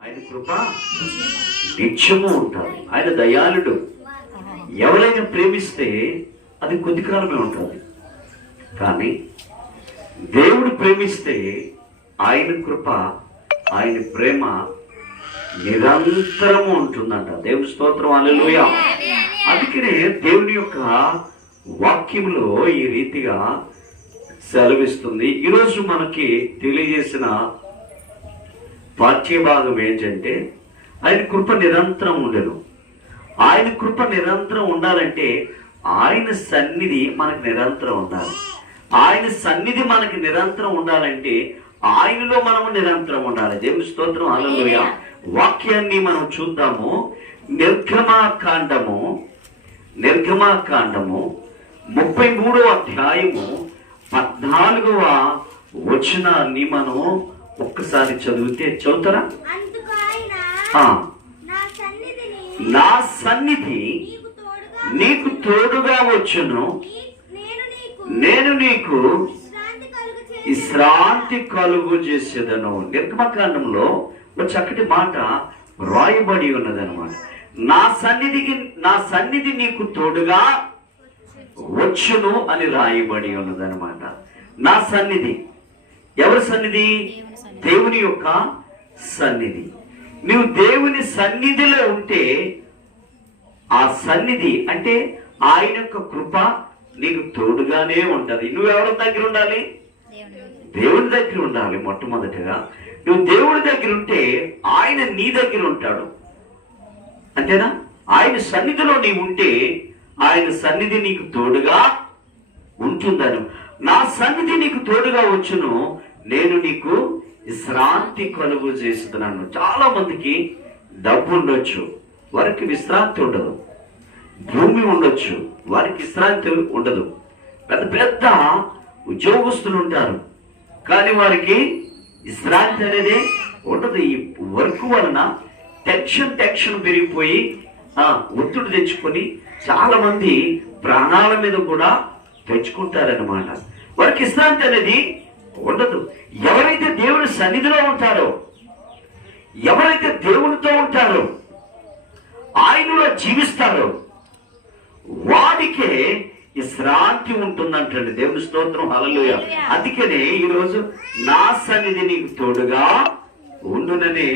ఆయన కృప నిత్యము ఉంటుంది. ఆయన దయాళుడు. ఎవరైనా ప్రేమిస్తే అది కొద్ది కాలమే ఉంటుంది, కానీ దేవుడు ప్రేమిస్తే ఆయన కృప, ఆయన ప్రేమ నిరంతరము ఉంటుందంట. దేవుని స్తోత్రం, హల్లెలూయా. అందుకనే దేవుని యొక్క వాక్యములో ఈ రీతిగా సెలవిస్తుంది. ఈరోజు మనకి తెలియజేసిన పాఠ్యభాగం ఏంటంటే, ఆయన కృప నిరంతరం ఉండను. ఆయన కృప నిరంతరం ఉండాలంటే ఆయన సన్నిధి మనకు నిరంతరం ఉండాలి. ఆయన సన్నిధి మనకి నిరంతరం ఉండాలంటే ఆయనలో మనము నిరంతరం ఉండాలి. దేవుని స్తోత్రం, హల్లెలూయా. వాక్యాన్ని మనం చూద్దాము. నిర్గమాకాండము 33వ అధ్యాయము 14వ వచనాన్ని మనం ఒక్కసారి చదువుతారా? నా సన్నిధి నీకు తోడుగా వచ్చును, నేను నీకు విశ్రాంతి కలుగు చేసేదను. నిర్గమకాండంలో ఒక చక్కటి మాట రాయబడి ఉన్నదన్నమాట. నా సన్నిధి నీకు తోడుగా వచ్చును అని రాయబడి ఉన్నదన్నమాట. నా సన్నిధి ఎవరి సన్నిధి? దేవుని యొక్క సన్నిధి. నువ్వు దేవుని సన్నిధిలో ఉంటే ఆ సన్నిధి అంటే ఆయన యొక్క కృప నీకు తోడుగానే ఉంటది. నువ్వు ఎవరి దగ్గర ఉండాలి? దేవుని దగ్గర ఉండాలి. మొట్టమొదటిగా నువ్వు దేవుడి దగ్గర ఉంటే ఆయన నీ దగ్గర ఉంటాడు, అంతేనా? ఆయన సన్నిధిలో నీవు ఉంటే ఆయన సన్నిధి నీకు తోడుగా ఉంటుందని. నా సన్నిధి నీకు తోడుగా వచ్చును, నేను నీకు విశ్రాంతి కలుగు చేస్తున్నాను. చాలా మందికి డబ్బు ఉండొచ్చు, వారికి విశ్రాంతి ఉండదు. భూమి ఉండొచ్చు, వారికి విశ్రాంతి ఉండదు. పెద్ద పెద్ద ఉద్యోగస్తులు ఉంటారు, కానీ వారికి విశ్రాంతి అనేది ఉండదు. ఈ వర్క్ వలన టెన్షన్ పెరిగిపోయి ఒత్తిడి తెచ్చుకొని చాలా మంది ప్రాణాల మీద కూడా తెచ్చుకుంటారన్నమాట. వారికి విశ్రాంతి అనేది ఉండదు. ఎవరైతే దేవుని సన్నిధిలో ఉంటారో, ఎవరైతే దేవునితో ఉంటారో, ఆయనలో జీవిస్తారో, వాడికే విశ్రాంతి ఉంటుందంటండి. దేవుని స్తోత్రం, హల్లెలూయా. అందుకనే ఈరోజు నా సన్నిధి నీకు తోడుగా ఉండుననే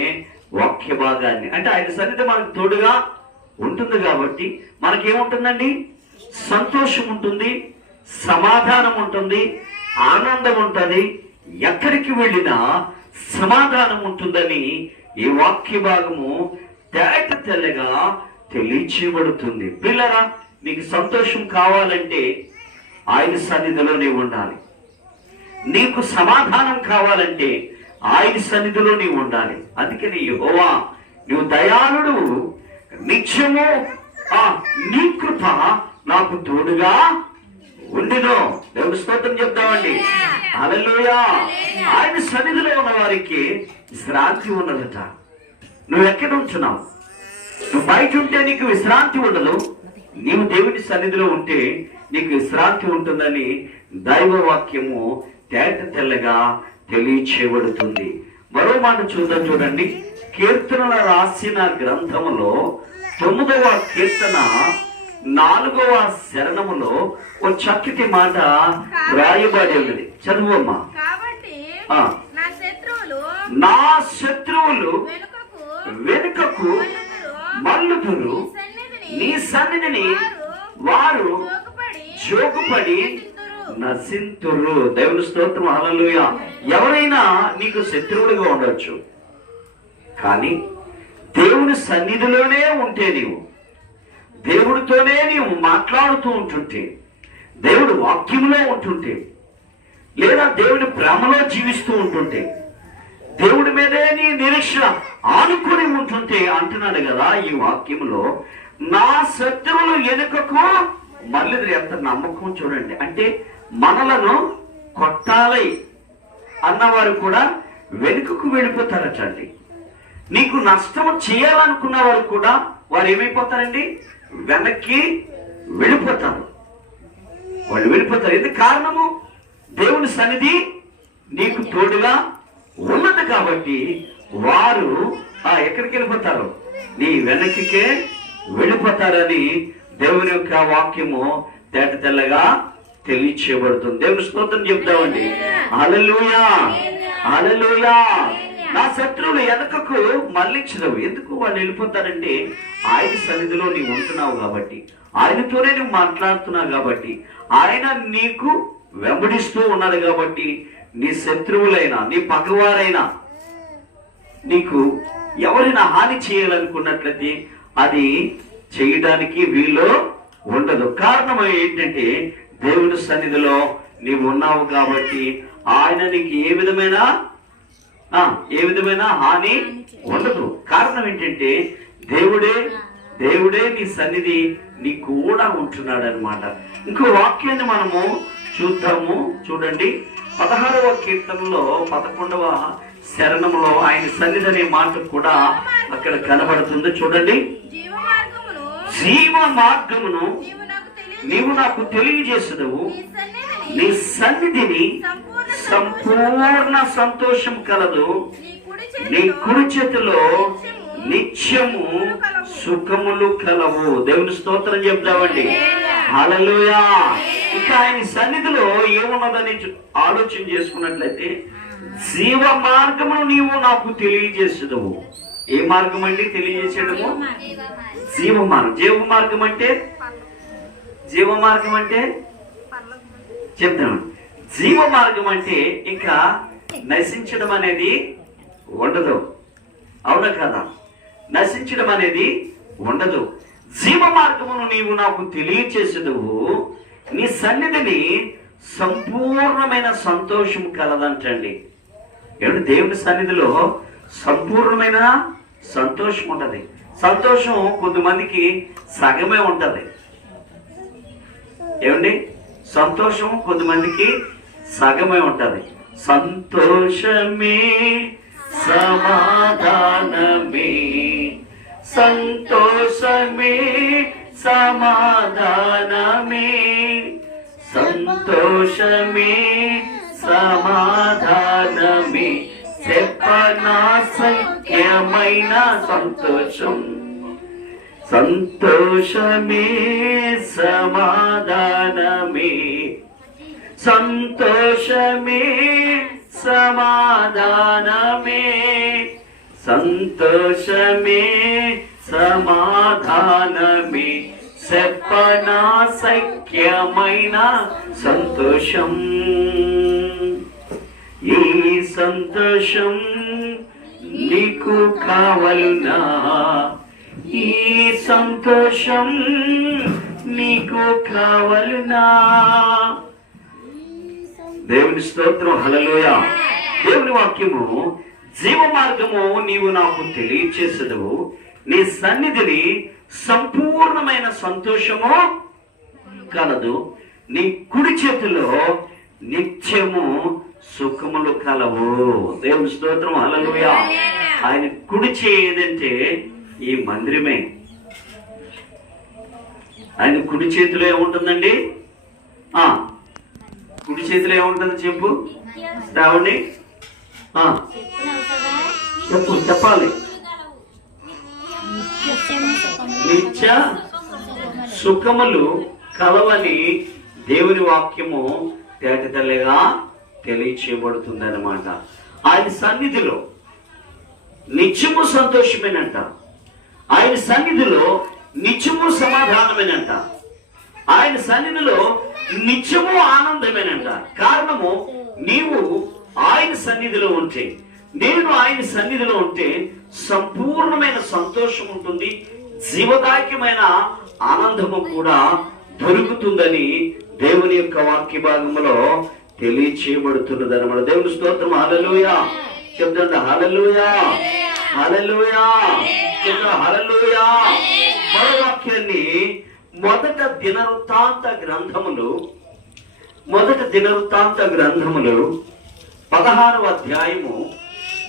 వాక్య భాగాన్ని, అంటే ఆయన సన్నిధి మనకు తోడుగా ఉంటుంది కాబట్టి మనకేముంటుందండి? సంతోషం ఉంటుంది, సమాధానం ఉంటుంది, ఆనందం ఉంటుంది, ఎక్కడికి వెళ్ళినా సమాధానం ఉంటుందని ఈ వాక్య భాగము తేట తెల్లగా తెలియచేయబడుతుంది. పిల్లరా, నీకు సంతోషం కావాలంటే ఆయన సన్నిధిలో నీవు ఉండాలి. నీకు సమాధానం కావాలంటే ఆయన సన్నిధిలో నీవు ఉండాలి. అందుకని యెహోవా నువ్వు దయాళుడు, నిత్యము నీ కృప నాకు తోడుగా ఉండును. దేవుని స్తోత్రం చెప్తామండి, హల్లెలూయా. ఆయన సన్నిధిలో ఉన్న వారికి విశ్రాంతి ఉన్నదట. నువ్వు ఎక్కడ ఉంటున్నావు? నువ్వు బయట ఉంటే నీకు విశ్రాంతి ఉండదు, నీవు దేవుని సన్నిధిలో ఉంటే నీకు విశ్రాంతి ఉంటుందని దైవ వాక్యము తేట తెల్లగా తెలియచేయబడుతుంది. మరో మాట చూద్దాం, చూడండి. కీర్తనల రాసిన గ్రంథములో 9వ కీర్తన 4వ శరణములో ఒక చక్కటి మాట రాయబడి ఉన్నది. చదువమ్మా. నా శత్రువులు వెనుకకు మల్లుదురు, నీ సన్నిధిని వారు జోగుపడి నశింతురు. దేవుని స్తోత్రం, హల్లెలూయా. ఎవరైనా నీకు శత్రువులుగా ఉండొచ్చు, కానీ దేవుని సన్నిధిలోనే ఉంటే, నీవు దేవుడితోనే నీవు మాట్లాడుతూ ఉంటుంటే, దేవుడి వాక్యంలో ఉంటుంటే, లేదా దేవుని ప్రేమలో జీవిస్తూ ఉంటుంటే, దేవుడి మీదే నీ నిరీక్షణ ఆనుకొని ఉంటుంటే అంటున్నాడు కదా ఈ వాక్యంలో, నా శత్రువులు వెనుకకు మళ్ళీ. ఎంత నమ్మకం చూడండి. అంటే మనలను కొట్టాలి అన్నవారు కూడా వెనుకకు వెళ్ళిపోతారటండి. నీకు నష్టం చేయాలనుకున్న వారు కూడా వారు ఏమైపోతారండి? వెనక్కి వెళ్ళిపోతారు. వాళ్ళు వెళ్ళిపోతారు. ఎందుకు కారణము? దేవుని సన్నిధి నీకు తోడుగా ఉన్నది కాబట్టి వారు ఎక్కడికి వెళ్ళిపోతారు? నీ వెనక్కికే వెళ్ళిపోతారని దేవుని యొక్క వాక్యము తేట తెల్లగా తెలియచేయబడుతుంది. దేవుని స్తోత్రం చెప్తామండి. హల్లెలూయా, హల్లెలూయా. నా శత్రువులు వెనకకు మళ్ళించదవు. ఎందుకు వాళ్ళు వెళ్ళిపోతారంటే ఆయన సన్నిధిలో నీవు ఉంటున్నావు కాబట్టి, ఆయనతోనే నువ్వు మాట్లాడుతున్నావు కాబట్టి, ఆయన నీకు వెంబడిస్తూ ఉన్నాడు కాబట్టి, నీ శత్రువులైనా నీ పగవారైనా నీకు ఎవరైనా హాని చేయాలనుకున్నట్లయితే అది చేయడానికి వీలు ఉండదు. కారణం ఏంటంటే దేవుని సన్నిధిలో నీవు ఉన్నావు కాబట్టి ఆయన నీకు ఏ విధమైన హాని ఉండదు. కారణం ఏంటంటే దేవుడే నీ సన్నిధి నీ కూడా ఉంటున్నాడు అనమాట. ఇంకో వాక్యాన్ని మనము చూద్దాము. చూడండి, 16వ కీర్తనలో 11వ శరణంలో ఆయన సన్నిధి అనే మాట కూడా అక్కడ కనబడుతుంది. చూడండి, జీవ మార్గమును నీవు నాకు తెలియజేసదవు, నీ సన్నిధిని సంపూర్ణ సంతోషం కలదు, నీ కుడి చేతిలో నిత్యము సుఖములు కలవు. దేవుని స్తోత్రం చెప్తామండి. హల్లెలూయా. ఇంకా ఆయన సన్నిధిలో ఏమున్నదని ఆలోచన చేసుకున్నట్లయితే, జీవ మార్గమును నీవు నాకు తెలియజేసదవు. ఏ మార్గం అండి తెలియజేసేయడము? జీవ మార్గం అంటే చెప్తాను. జీవ మార్గం అంటే ఇంకా నశించడం అనేది ఉండదు. అవునా కదా? నశించడం అనేది ఉండదు. జీవ మార్గమును నీవు నాకు తెలియచేసేదవు, నీ సన్నిధిని సంపూర్ణమైన సంతోషం కలదంటండి. ఏమిటి? దేవుని సన్నిధిలో సంపూర్ణమైన సంతోషం ఉంటది. సంతోషం కొంతమందికి సగమే ఉంటది. ఏమండి? సంతోషం కొంతమందికి సగమే ఉంటది. సంతోషమే సమాధానమే, సంతోషమే సమాధానమే, సంతోషమే సమాధానమే, చెప్పనాశక్యమైన సంతోషం, సంతోషమే సమాధానమే, సంతోషమే సమాధానమే, సంతోషమే సమాధానమే, చెప్పనాశక్యమైన సంతోషం. ఈ సంతోషం నీకు కావలునా? ఈ సంతోషం నీకు కావలునా? దేవుని స్తోత్రం. హల్లెలూయా. దేవుని వాక్యము, జీవ మార్గము నీవు నాకు తెలియచేసదవు, నీ సన్నిధిని సంపూర్ణమైన సంతోషము కలదు, నీ కుడి చేతిలో నిత్యము సుఖములు కలవు. దేవుని స్తోత్రం. హల్లెలూయా. ఆయన కుడి చేదంటే ఈ మందిరమే. ఆయన కుడి చేతిలో ఏముంటుందండి? కుడి చేతిలో ఏముంటుంది చెప్పు శ్రావణి. చెప్పాలి. నిత్య సుఖములు కలవని దేవుని వాక్యము తేటతెల్లగా తెలియచేయబడుతుంది అన్నమాట. ఆయన సన్నిధిలో నిత్యము సంతోషమేనంట, ఆయన సన్నిధిలో నిత్యము సమాధానమేనంట, ఆయన సన్నిధిలో నిత్యము ఆనందమేనంట. కారణము, నీవు ఆయన సన్నిధిలో ఉంటే, నేను ఆయన సన్నిధిలో ఉంటే సంపూర్ణమైన సంతోషం ఉంటుంది, జీవదాయకమైన ఆనందము కూడా దొరుకుతుందని దేవుని యొక్క వాక్య భాగంలో తెలియచేయబడుతున్నది అన్నమాట. దేవుని స్తోత్రం. హల్లెలూయా. చెప్తాండి హల్లెలూయా, హల్లెలూయా, చెప్తా హల్లెలూయా. మరో వాక్యాన్ని మొదట దినవృత్తాంత గ్రంథములు 16వ అధ్యాయము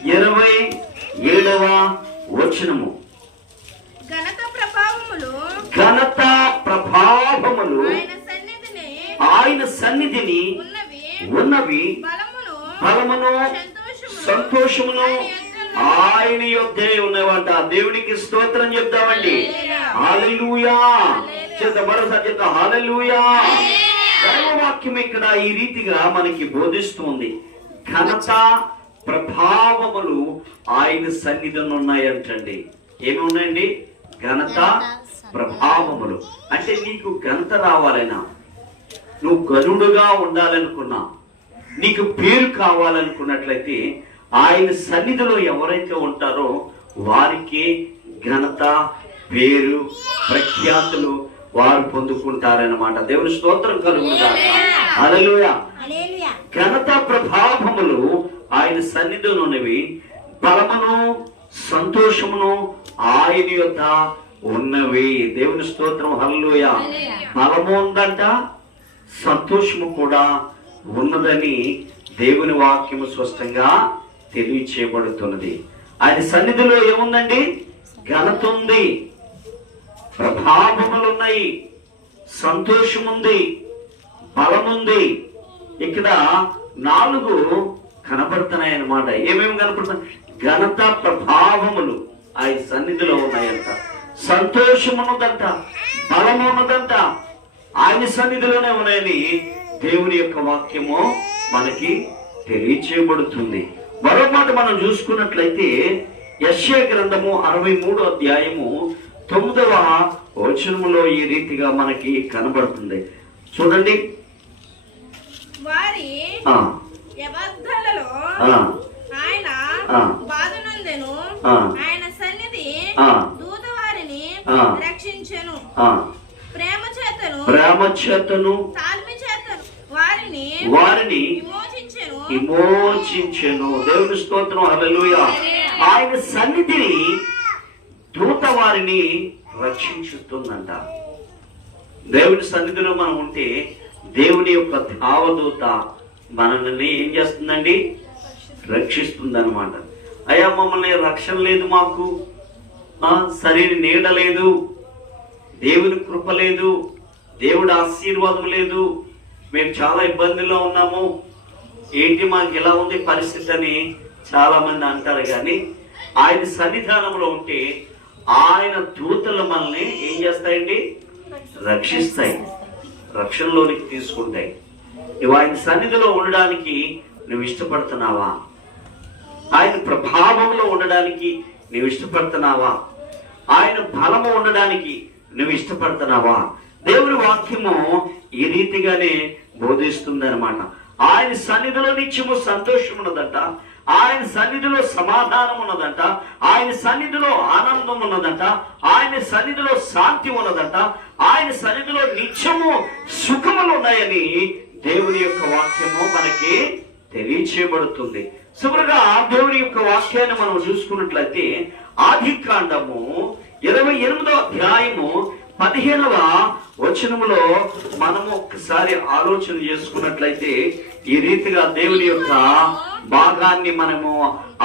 27వ వచనము. ఘనత ప్రభావములు ఆయన సన్నిధిని ఉన్నవి, బలమును సంతోషమును ఆయన యొద్దే ఉన్నవంట. దేవునికి స్తోత్రం చెప్తామండి. హల్లెలూయా చెప్తా, మరోసారి చెప్తా, హల్లెలూయా. దైవవాక్యం ఇక్కడ ఈ రీతిగా మనకి బోధిస్తుంది. ఘనత ప్రభావములు ఆయన సన్నిధిలో ఉన్నాయంటండి. ఏమి ఉన్నాయండి? ఘనత ప్రభావములు. అంటే నీకు ఘనత రావాలన్నా, నువ్వు గనుడుగా ఉండాలనుకున్నా, నీకు పేరు కావాలనుకున్నట్లయితే ఆయన సన్నిధిలో ఎవరైతే ఉంటారో వారికి ఘనత, పేరు, ప్రఖ్యాతులు వారు పొందుకుంటారన్నమాట. దేవుని స్తోత్రం కలుగుతారు. హల్లెలూయా. ఘనత ప్రభావములు ఆయన సన్నిధిలో ఉన్నవి. బలమును సంతోషమును ఆయన యొద్ద ఉన్నవి. దేవుని స్తోత్రం. హల్లెలూయా. బలము ఉందంట, సంతోషము కూడా ఉన్నదని దేవుని వాక్యము స్పష్టంగా తెలియచేయబడుతున్నది. ఆయన సన్నిధిలో ఏముందండి? ఘనత ఉంది, ప్రభావములు ఉన్నాయి, సంతోషం ఉంది, బలముంది. ఇక్కడ 4 కనపడుతున్నాయి అన్నమాట. ఏమేమి కనపడుతున్నాయి? ఘనత ప్రభావములు ఆయన సన్నిధిలో ఉన్నాయంట, సంతోషమున్నదంట, బలమున్నదంట, ఆయన సన్నిధిలోనే ఉన్నాయని దేవుని యొక్క వాక్యము మనకి తెలియచేయబడుతుంది. మరో మాట మనం చూసుకున్నట్లయితే యెషయా గ్రంథము 63వ అధ్యాయము 9వ వచనములో ఈ రీతిగా మనకి కనబడుతుంది. చూడండి. వారి యవద్ధలలో ఆయన బాధనందెను, ఆయన సన్నిధి దూత వారిని రక్షించెను. ప్రేమ చేతను తాల్మి చేతను వారిని విమోచించెను. దేవుని స్తోత్రం. హల్లెలూయా. ఆయన సన్నిధిని దూత వారిని రక్షించుతుందంట. దేవుని సన్నిధిలో మనం ఉంటే దేవుని యొక్క దేవదూత మనల్ని ఏం చేస్తుందండి? రక్షిస్తుంది అనమాట. అయ్యా మమ్మల్ని రక్షణ లేదు, మాకు సరైన నీడ లేదు, దేవుని కృప లేదు, దేవుడి ఆశీర్వాదం లేదు, మేము చాలా ఇబ్బందుల్లో ఉన్నాము, ఏంటి మాకు ఇలా ఉంది పరిస్థితి అని చాలా మంది అంటారు. కానీ ఆయన సన్నిధానంలో ఉంటే ఆయన దూతలు మనల్ని ఏం చేస్తాయండి? రక్షిస్తాయి, రక్షణలోనికి తీసుకుంటాయి. నువ్వు ఆయన సన్నిధిలో ఉండడానికి నువ్వు ఇష్టపడుతున్నావా? ఆయన ప్రభావంలో ఉండడానికి నువ్వు ఇష్టపడుతున్నావా? ఆయన బలము ఉండడానికి నువ్వు ఇష్టపడుతున్నావా? దేవుని వాక్యము ఈ రీతిగానే బోధిస్తుంది అనమాట. ఆయన సన్నిధిలో నిత్యము సంతోషం ఉన్నదంట, ఆయన సన్నిధిలో సమాధానం ఉన్నదంట, ఆయన సన్నిధిలో ఆనందం ఉన్నదంట, ఆయన సన్నిధిలో శాంతి ఉన్నదంట, ఆయన సన్నిధిలో నిత్యము సుఖములు ఉన్నాయని దేవుని యొక్క వాక్యము మనకి తెలియచేయబడుతుంది. చివరగా దేవుని యొక్క వాక్యాన్ని మనం చూసుకున్నట్లయితే ఆదికాండము 28వ అధ్యాయము 15వ వచనములో మనము ఒక్కసారి ఆలోచన చేసుకున్నట్లయితే ఈ రీతిగా దేవుని యొక్క భాగాన్ని మనము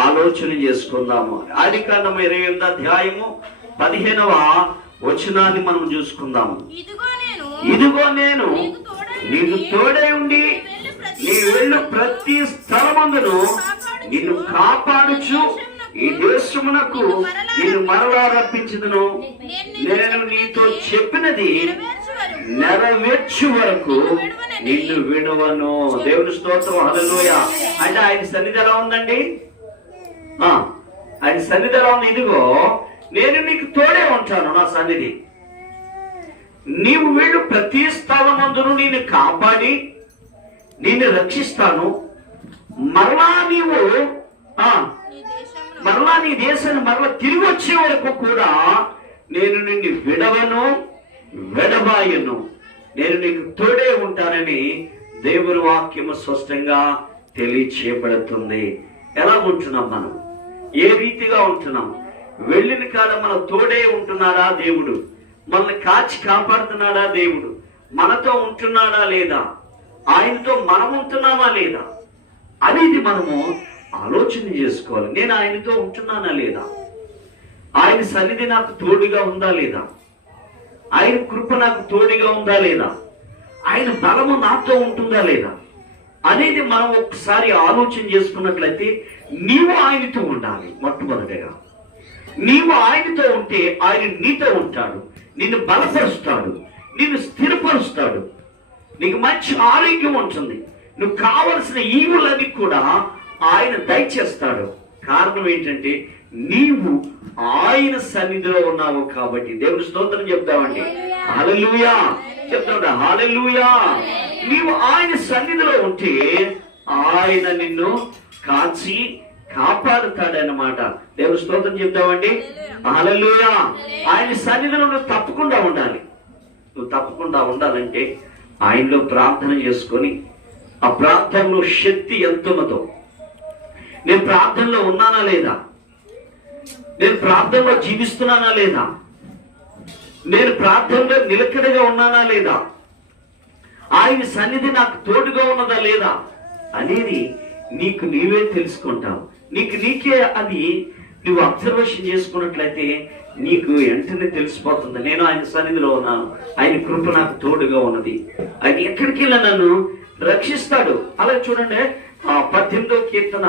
ఆలోచన చేసుకుందాము. ఆదికాండము 28వ అధ్యాయము 15వ వచనాన్ని మనం చూసుకుందాము. ఇదిగో నేను నీకు తోడై ఉండి నీ వెళ్ళు ప్రతి స్థలమందును నిన్ను కాపాడుచు ఈ దేశమునకు నేను మరలా రప్పించుదును, నేను నీతో చెప్పినది నెరవేర్చు వరకు నిన్ను విడవను. దేవుని స్తోత్రం. హల్లెలూయా. అంటే ఆయన సన్నిధి ఎలా ఉందండి? ఆయన సన్నిధి ఎలా ఉంది? ఇదిగో నేను నీకు తోడే ఉంటాను, నా సన్నిధి. నీవు వెళ్ళు ప్రతి స్థలమందును నిన్ను కాపాడి నిన్ను రక్షిస్తాను. మరలా నీవు మరలా నీ దేశాన్ని మరలా తిరిగి వచ్చే వరకు కూడా నేను నిన్ను విడవను, విడబాయను, నేను నీకు తోడే ఉంటానని దేవుని వాక్యము స్పష్టంగా తెలియచేయబడుతుంది. ఎలా ఉంటున్నాం మనం? ఏ రీతిగా ఉంటున్నాం? వెళ్ళిన కాడ మన తోడే ఉంటున్నాడా దేవుడు? మనల్ని కాచి కాపాడుతున్నాడా దేవుడు? మనతో ఉంటున్నాడా లేదా? ఆయనతో మనం ఉంటున్నామా లేదా అనేది మనము ఆలోచన చేసుకోవాలి. నేను ఆయనతో ఉంటున్నానా లేదా? ఆయన సన్నిధి నాకు తోడుగా ఉందా లేదా? ఆయన కృప నాకు తోడుగా ఉందా లేదా? ఆయన బలము నాతో ఉంటుందా లేదా? అనేది మనం ఒకసారి ఆలోచన చేసుకున్నట్లయితే నీవు ఆయనతో ఉండాలి. మొట్టమొదటిగా నీవు ఆయనతో ఉంటే ఆయన నీతో ఉంటాడు, నిన్ను బలపరుస్తాడు, నిన్ను స్థిరపరుస్తాడు, నీకు మంచి ఆరోగ్యం ఉంటుంది, నువ్వు కావలసిన ఈవులన్నీ కూడా ఆయన దయచేస్తాడు. కారణం ఏంటంటే నీవు ఆయన సన్నిధిలో ఉన్నావు కాబట్టి. దేవుని స్తోత్రం చెప్తామండి. హల్లెలూయా చెప్తామంట. హల్లెలూయా. నీవు ఆయన సన్నిధిలో ఉంటే ఆయన నిన్ను కాచి కాపాడుతాడన్నమాట. దేవుని స్తోత్రం చెప్తామండి. హల్లెలూయా. ఆయన సన్నిధిలో నువ్వు తప్పకుండా ఉండాలి. నువ్వు తప్పకుండా ఉండాలంటే ఆయనలో ప్రార్థన చేసుకొని, ఆ ప్రార్థనలో శక్తి ఎంతున్నదో, నేను ప్రార్థనలో ఉన్నానా లేదా, నేను ప్రార్థనలో జీవిస్తున్నానా లేదా, నేను ప్రార్థనలో నిలకడగా ఉన్నానా లేదా, ఆయన సన్నిధి నాకు తోడుగా ఉన్నదా లేదా అనేది నీకు నీవే తెలుసుకుంటావు. నీకే అది నువ్వు అబ్జర్వేషన్ చేసుకున్నట్లయితే నీకు వెంటనే తెలిసిపోతుంది, నేను ఆయన సన్నిధిలో ఉన్నాను, ఆయన కృప నాకు తోడుగా ఉన్నది, ఆయన ఎక్కడికి వెళ్ళా నన్ను రక్షిస్తాడు. అలా చూడండి, 18వ కీర్తన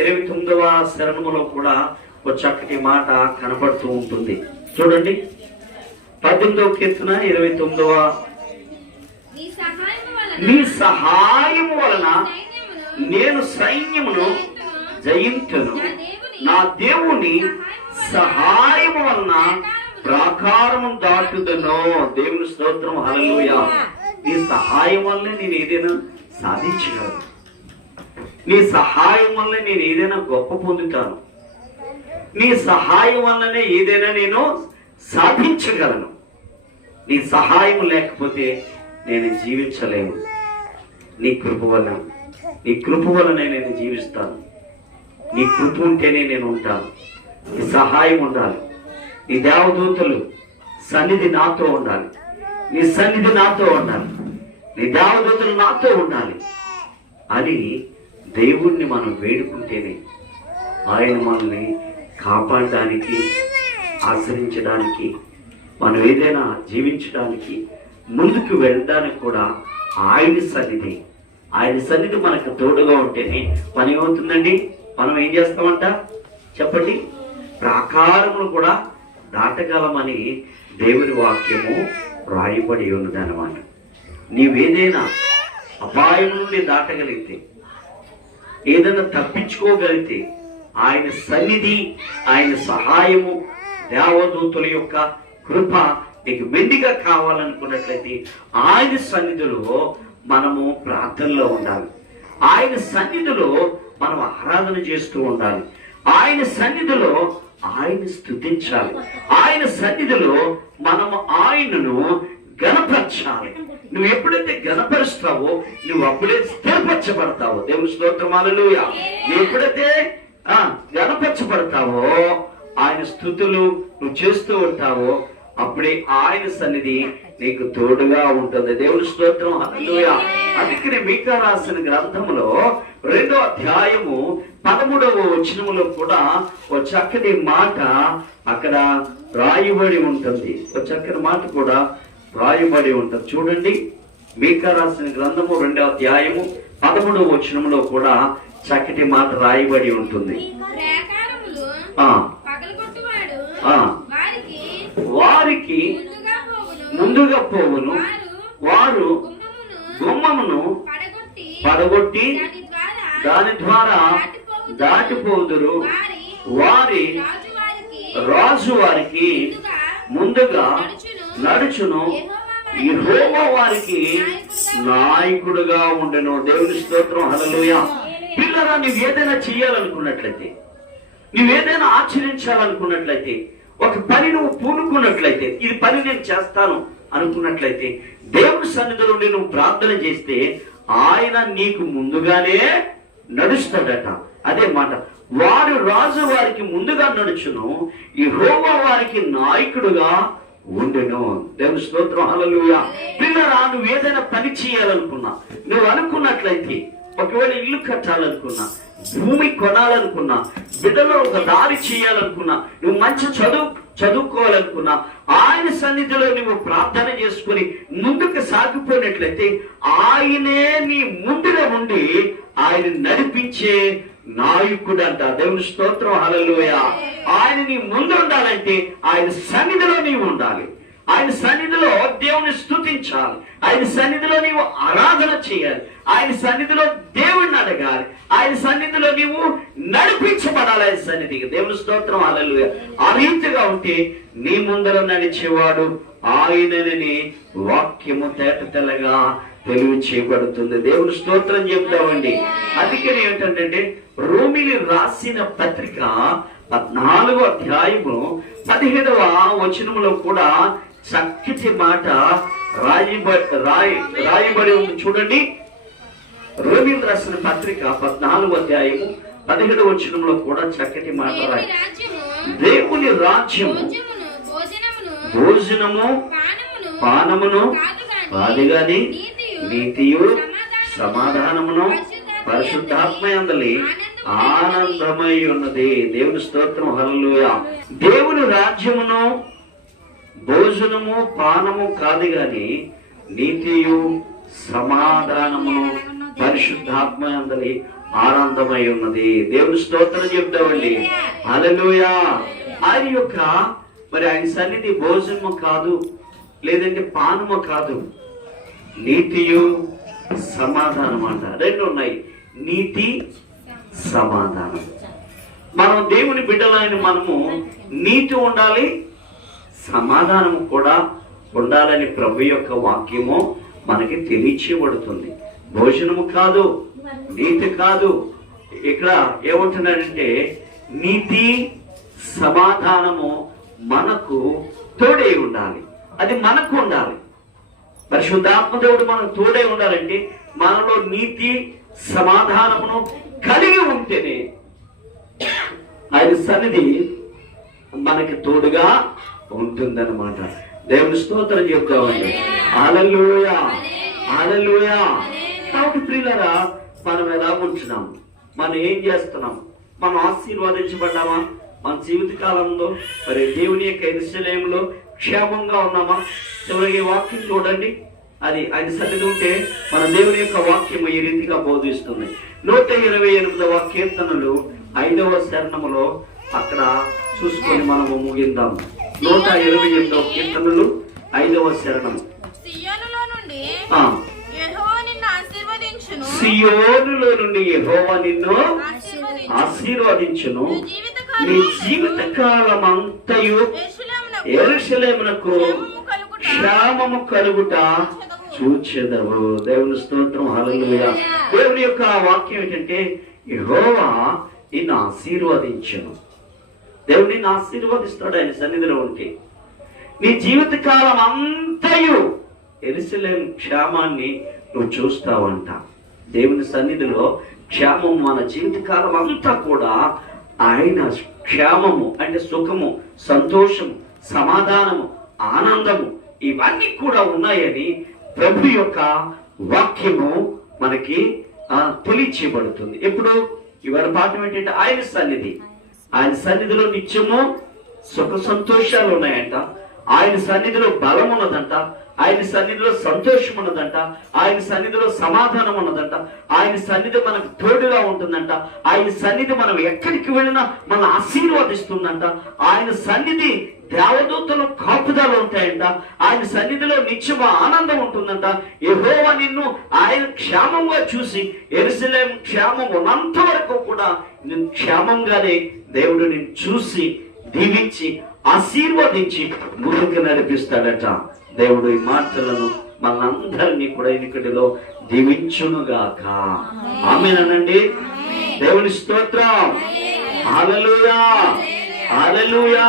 29వ శరణములో కూడా ఒక చక్కటి మాట కనపడుతూ ఉంటుంది. చూడండి, 18వ కీర్తన 29వ, నీ సహాయము వలన నేను సైన్యమును జయించును, నా దేవుని సహాయము వలన ప్రాకారము దాటుదను. దేవుని స్తోత్రం. హల్లెలూయా. నీ సహాయం వల్లే నేను ఏదైనా సాధించగలను, నీ సహాయం వల్ల నేను ఏదైనా గొప్ప పొందుతాను, నీ సహాయం వల్లనే ఏదైనా నేను సాధించగలను. నీ సహాయం లేకపోతే నేను జీవించలేను. నీ కృప వల్ల, నీ కృప వల్లనే నేను జీవిస్తాను. నీ కృప ఉంటేనే నేను ఉంటాను. నీ సహాయం ఉండాలి. నీ దేవదూతలు సన్నిధి నాతో ఉండాలి, నీ సన్నిధి నాతో ఉండాలి, నీ దేవదూతలు నాతో ఉండాలి అని దేవుణ్ణి మనం వేడుకుంటేనే ఆయన మనల్ని కాపాడడానికి, ఆశ్రయించడానికి, మనం ఏదైనా జీవించడానికి, ముందుకు వెళ్ళడానికి కూడా ఆయన సన్నిధి మనకు తోడుగా ఉంటేనే పని ఏమవుతుందండి? మనం ఏం చేస్తామంట చెప్పండి? ప్రాకారమును కూడా దాటగలమని దేవుని వాక్యము రాయబడి ఉన్నది అన్నమాట. నీవేదైనా అపాయం నుండి దాటగలిగితే, ఏదైనా తప్పించుకోగలిగితే ఆయన సన్నిధి, ఆయన సహాయము, దేవదూతుల యొక్క కృప నీకు మెండిగా కావాలనుకున్నట్లయితే ఆయన సన్నిధిలో మనము ప్రార్థనలో ఉండాలి. ఆయన సన్నిధిలో మనం ఆరాధన చేస్తూ ఉండాలి. ఆయన సన్నిధిలో ఆయన స్తుతించాలి. ఆయన సన్నిధిలో మనము ఆయనను గణపరచాలి. నువ్వు ఎప్పుడైతే గణపరుస్తావో నువ్వు అప్పుడే స్థిరపరచబడతావు. దేవుని స్తోత్రం. హల్లెలూయా. నువ్వు ఎప్పుడైతే గణపరచబడతావో, ఆయన స్తుతులు నువ్వు చేస్తూ ఉంటావో, అప్పుడే ఆయన సన్నిధి నీకు తోడుగా ఉంటుంది. దేవుని స్తోత్రం. హల్లెలూయా. అందుకని మీకా రాసిన గ్రంథములో 2వ అధ్యాయము 13వ వచనములో కూడా ఒక చక్కని మాట అక్కడ రాయబడి ఉంటుంది. ఒక చక్కని మాట కూడా రాయబడి ఉంటుంది. చూడండి, మీకా రాసిన గ్రంథము 2వ అధ్యాయము 13వ వచనములో కూడా చక్కటి మాట రాయబడి ఉంటుంది. వారికి ముందుగా పోవును, వారు గుమ్మమును పడగొట్టి దాని ద్వారా దాటిపోదురు, వారి రాజు వారికి ముందుగా నడుచును, యెహోవా వారికి నాయకుడుగా ఉండెను. దేవుని స్తోత్రం. హల్లెలూయా. పిల్లరా, నువ్వు ఏదైనా చేయాలనుకున్నట్లయితే, నువ్వేదైనా ఆచరించాలనుకున్నట్లయితే, ఒక పని నువ్వు పూనుకున్నట్లయితే, ఇది పని నేను చేస్తాను అనుకున్నట్లయితే, దేవుని సన్నిధిలో నువ్వు ప్రార్థన చేస్తే ఆయన నీకు ముందుగానే నడుస్తాడట. అదే మాట, వారు రాజు వారికి ముందుగా నడుచును, యెహోవా వారికి నాయకుడుగా ఉండెను. దేవుని స్తోత్రం. హల్లెలూయా. పిల్లరా, నువ్వు ఏదైనా పని చేయాలనుకున్నా, నువ్వు అనుకున్నట్లయితే, ఒకవేళ ఇల్లు కట్టాలనుకున్నా, భూమి కొనాలనుకున్నా, బిడ్డలో ఒక దారి చేయాలనుకున్నా, నువ్వు మంచి చదువుకోవాలనుకున్నా, ఆయన సన్నిధిలో నువ్వు ప్రార్థన చేసుకుని ముందుకు సాగిపోయినట్లయితే ఆయనే నీ ముందుగా ఉండి ఆయన నడిపించే నాయకుడు అంట. దేవుని స్తోత్రం, హల్లెలూయా. ఆయన నీ ముందు ఉండాలంటే ఆయన సన్నిధిలో నీవు ఉండాలి. ఆయన సన్నిధిలో దేవుని స్తుతించాలి. ఆయన సన్నిధిలో నీవు ఆరాధన చేయాలి. ఆయన సన్నిధిలో దేవుణ్ణి అడగాలి. ఆయన సన్నిధిలో నీవు నడిపించబడాలి. ఆయన సన్నిధికి. దేవుని స్తోత్రం, హల్లెలూయా. ఆ రీతిగా ఉంటే నీ ముందర నడిచేవాడు ఆయనని వాక్యము తేట తెల్లగా తెలివి చేయబడుతుంది. దేవుని స్తోత్రం చెప్తామండి. అందుకని ఏంటంటే రోమిలి రాసిన పత్రిక 14వ అధ్యాయము 17వ వచనములో కూడా చక్కటి మాట రాయబడి ఉంది. చూడండి, రోమిలి రాసిన పత్రిక 14వ అధ్యాయము 17వ వచనంలో కూడా చక్కటి మాట రాయి. దేవుని రాజ్యం భోజనము పానమును కాదు గాని నీతియు సమాధానమును పరిశుద్ధాత్మయందలి ఆనందమై ఉన్నది. దేవుని స్తోత్రం, హల్లెలూయా. దేవుని రాజ్యమును భోజనము పానము కాదు గాని నీతియు సమాధానమును పరిశుద్ధాత్మయందలి ఆనందమై ఉన్నది. దేవుని స్తోత్రం చెప్తామండి. హల్లెలూయా. ఆయన యొక్క మరి ఆయన సన్నిధి భోజనము కాదు, లేదంటే పానము కాదు, నీతియు సమాధానం అంట. రెండు ఉన్నాయి, నీతి సమాధానం. మనం దేవుని బిడ్డలైన మనము నీతి ఉండాలి, సమాధానం కూడా ఉండాలని ప్రభు యొక్క వాక్యము మనకి తెలియచేయబడుతుంది. భోజనము కాదు, నీతి కాదు. ఇక్కడ ఏమంటున్నాడంటే నీతి సమాధానము మనకు తోడే ఉండాలి. అది మనకు ఉండాలి. పరిశుద్ధాత్మ దేవుడు మనకు తోడే ఉండాలంటే మనలో నీతి సమాధానమును కలిగి ఉంటేనే ఆయన సన్నిధి మనకి తోడుగా ఉంటుందన్నమాట. దేవుని స్తోత్రం చెప్తామండి. హల్లెలూయా, హల్లెలూయా. కాబట్టి ప్రియులారా, మనం ఎలా ఉంటున్నాం, మనం ఏం చేస్తున్నాం, మనం ఆశీర్వదించబడ్డామా, మన జీవిత కాలంలో మరి దేవుని యొక్క యెరూషలేములో క్షేమంగా ఉన్నామా? చివరికి వాక్యం చూడండి, అది ఆయన సన్నిధి ఉంటే మన దేవుని యొక్క వాక్యము ఈ రీతిగా బోధిస్తుంది. 128వ కీర్తనలు 5వ శరణములో అక్కడ చూసుకొని మనము ముగిందాం. 128వ కీర్తనలు 5వ శరణము. సియోనులో నుండి యెహోవా నిన్ను ఆశీర్వదించును, నీ జీవిత కాలం అంతయు యెరూషలేమునకు క్షేమము కలుగుట చూచెదవు. దేవుని స్తోత్రం, హల్లెలూయా. దేవుని యొక్క వాక్యం ఏంటంటే యెహోవా నిన్ను ఆశీర్వదించును. దేవుడు నిన్ను ఆశీర్వదిస్తాడు ఆయన సన్నిధిలో ఉంటే. నీ జీవిత కాలం అంతయు యెరూషలేము క్షేమాన్ని నువ్వు చూస్తావంట. దేవుని సన్నిధిలో క్షేమము, మన జీవిత కాలం అంతా కూడా ఆయన క్షేమము అంటే సుఖము, సంతోషము, సమాధానము, ఆనందము ఇవన్నీ కూడా ఉన్నాయని ప్రభు యొక్క వాక్యము మనకి తెలియచేయబడుతుంది. ఎప్పుడు ఇవాళ పాఠం ఏంటంటే ఆయన సన్నిధి, ఆయన సన్నిధిలో నిత్యము సుఖ సంతోషాలు ఉన్నాయంట. ఆయన సన్నిధిలో బలం ఉన్నదంట, ఆయన సన్నిధిలో సంతోషం ఉన్నదంట, ఆయన సన్నిధిలో సమాధానం ఉన్నదంట, ఆయన సన్నిధి మనకు తోడుగా ఉంటుందంట, ఆయన సన్నిధి మనం ఎక్కడికి వెళ్ళినా మన ఆశీర్వదిస్తుందంట, ఆయన సన్నిధి దేవదూతలు కాపుదలు ఉంటాయంట, ఆయన సన్నిధిలో నిత్యమ ఆనందం ఉంటుందంట. యెహోవా నిన్ను ఆయన క్షేమంగా చూసి యెరూషలేము క్షేమం ఉన్నంత వరకు కూడా నేను క్షేమంగానే దేవుడు నిన్ను చూసి దీవించి ఆశీర్వదించి ముందుకు నడిపిస్తాడట. దేవుడు ఈ మాటలను మనందరినీ కూడా ఇక్కడిలో దీవించునుగాక. ఆమేనండి. దేవుని స్తోత్రం. హల్లెలూయా, హల్లెలూయా.